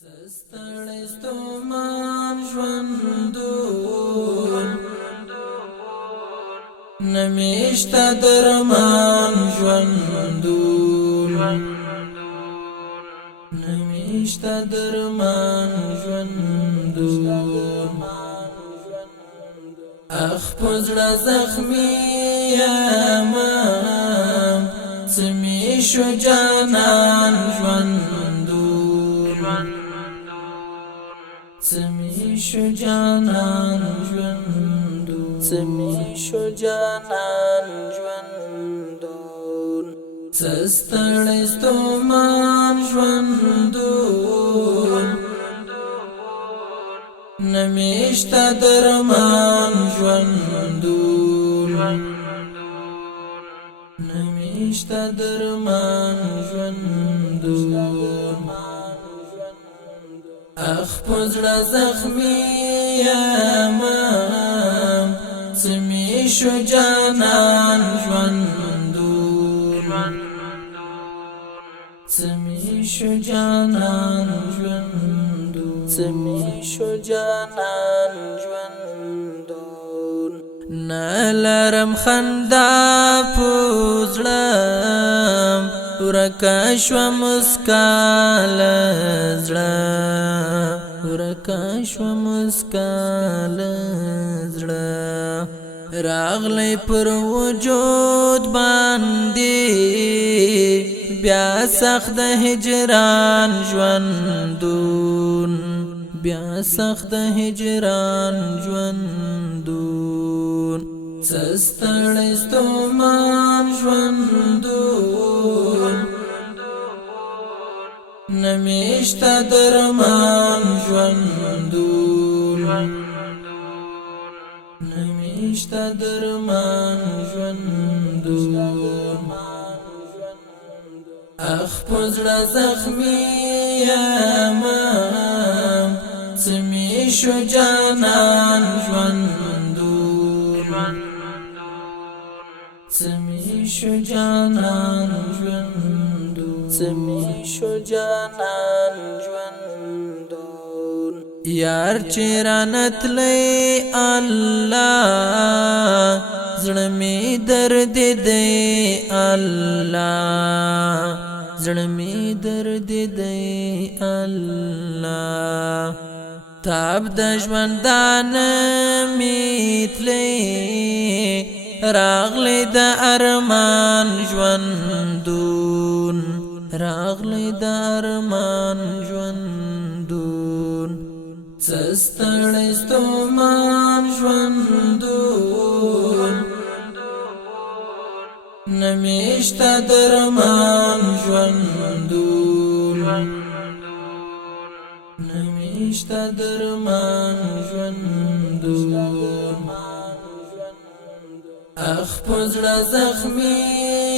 ستړی ستومان ژوندون نمیشته درمان ژوندون نمیشته درمان ژوندون اخ په زړه زخمي یمه څه مې شو جانان ژوندون څه مې شو جانان ژوندون څه مې شو جانان ژوندون څه ستړی ستومان ژوندون نمیشته درمان ژوندون نمیشته درمان ژوندون اخ په زړه زخمي یمه څه مې شو جانان ژوندون څه مې شو جانان ژوندون څه مې شو جانان ژوندون نه لرم خندا په زړه ورکه شوه مسکا له زړه ورکه شوه مسکا له زړه راغلی پر وجود باندې بیا سخت د هجران ژوندون بیا سخت د هجران ژوندون څه ستړی ستومان ژوندون نمیشته درمان ژوندون نمیشته درمان ژوندون اخ په زړه زخمي یمه څه مې شو جانان ژوندون څه مې شو جانان ژوندون څه مې شو جانان ژوندون یار چې رانتلی الله زړه مې درد دی الله زړه مې درد دی الله تاب د ژوندانه میتلی راغلی د ارمان ژوندون راغلی د ارمان ژوندون څه ستړی ستومان ژوندون نمیشته درمان ژوندون نمیشته درمان ژوندون اخ په زړه زخمي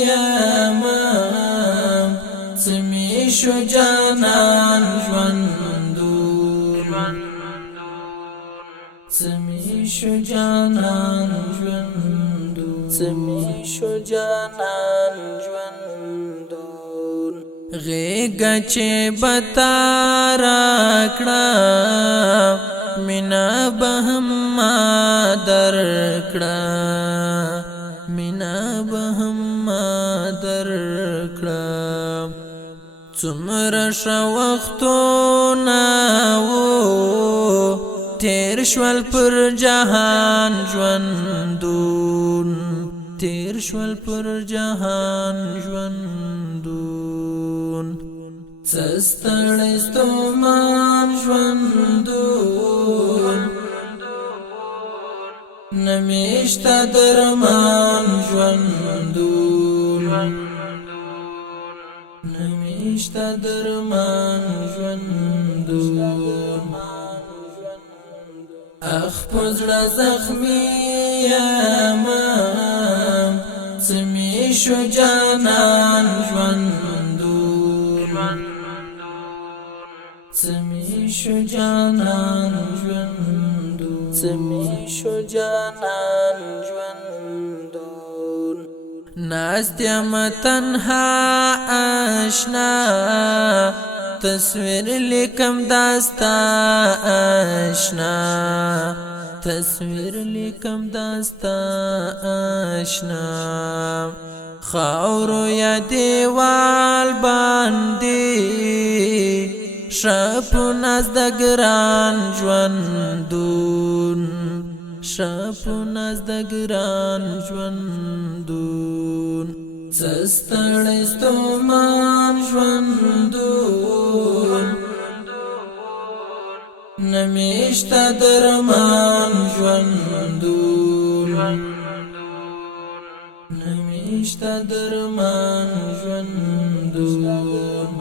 یمه څه مې شو جانان ژوندون څه مې شو جانان ژوندون څه مې شو جانان ژوندون غېږه چې بتا راکړه مینا به هم ما درکړه مینا به هم ما درکړه څومره ښه وختونه وو تیر شول پر جهان ژوندون تیر شول پر جهان ژوندون څه ستړی ستومان ژوندون نمیشته درمان ژوندون نمیشته درمان ژوندون اخ په زړه زخمي یمه څه مې شو جانان ژوندون څه مې شو جانان ژوندون څه مې شو جانان ژوندون ناست یم تنها آشنا تصویر لیکم داستا آشنا تصویر لیکم داستا آشنا خاورو یا دیوال باندې شپو ناز د ګران ژوندون شپو ناز د ګران ژوندون ستړی ستومان ژوندون نمیشته درمان ژوندون نمیشته درمان ژوندون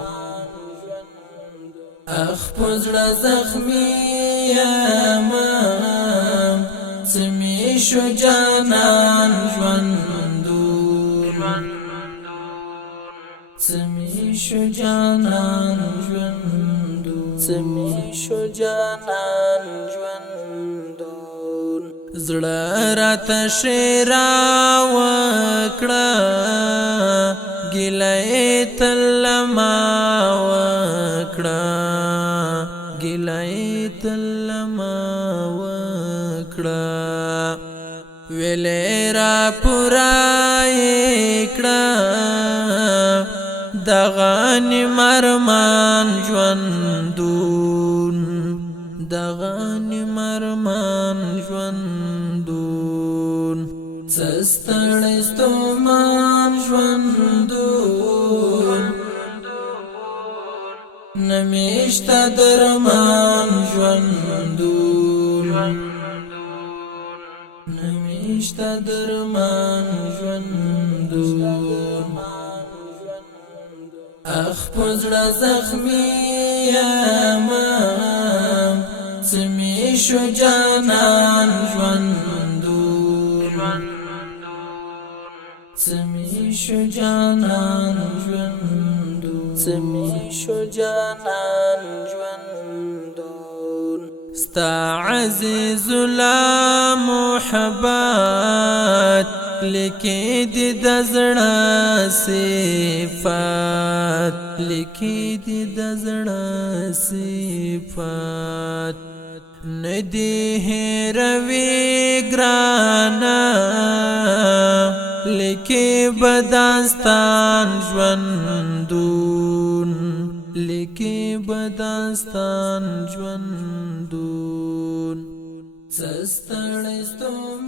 اخ پزړه زخمی یما څه می شو جانان ژوندون څه می شو جانان ژوندون څه می شو جانان ژوندون زړه راته شیرا وکړه ګیلې تلما وکړه ګیلې تلما وکړه ویلې را پورای کړه دغه مرمان ژوندون دغه مرمان ژوندون ستړی ستومان ژوندون نمیشته درمان ژوندون نمیشته درمان ژوندون اخ پزړه زخمی یما څه می شو جانان ژوندون څه می شو جانان ژوندون څه می شو جانان ژوندون ستا عزیز لا محبت لیکي دي د زړه صفات لیکي دي د زړه صفات ندی هروي ګرانا لیکي بداستان ژوندون لیکي بداستان ژوندون ستړی ستومان